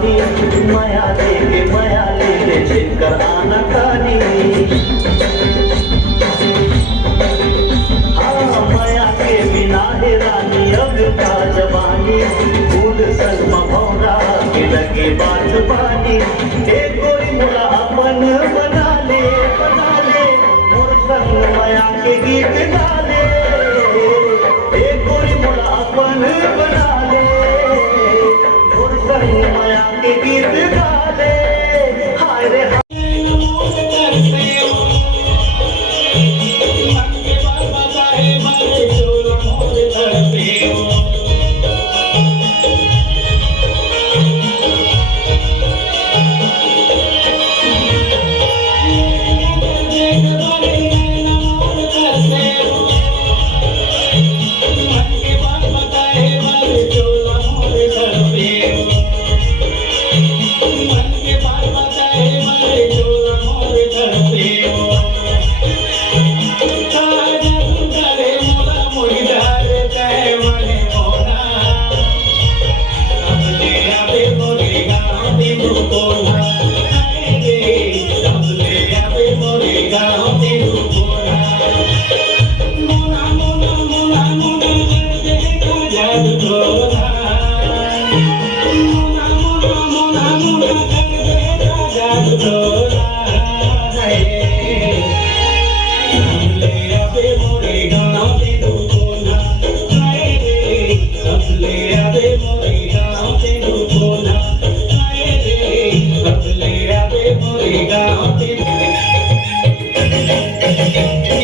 जवानी माया लेके छिनकर आना खानी। हाँ माया के बिना है रानी अब का जवानी, फूल सलमा भौरा के लगे बात बानी। एक गोरी मोला अपन बना ले मोर संग माया के गीत गाले। एक गोरी मोला अपन बना ले मोर संग माया के गीत गाले। हाय रे Thank you.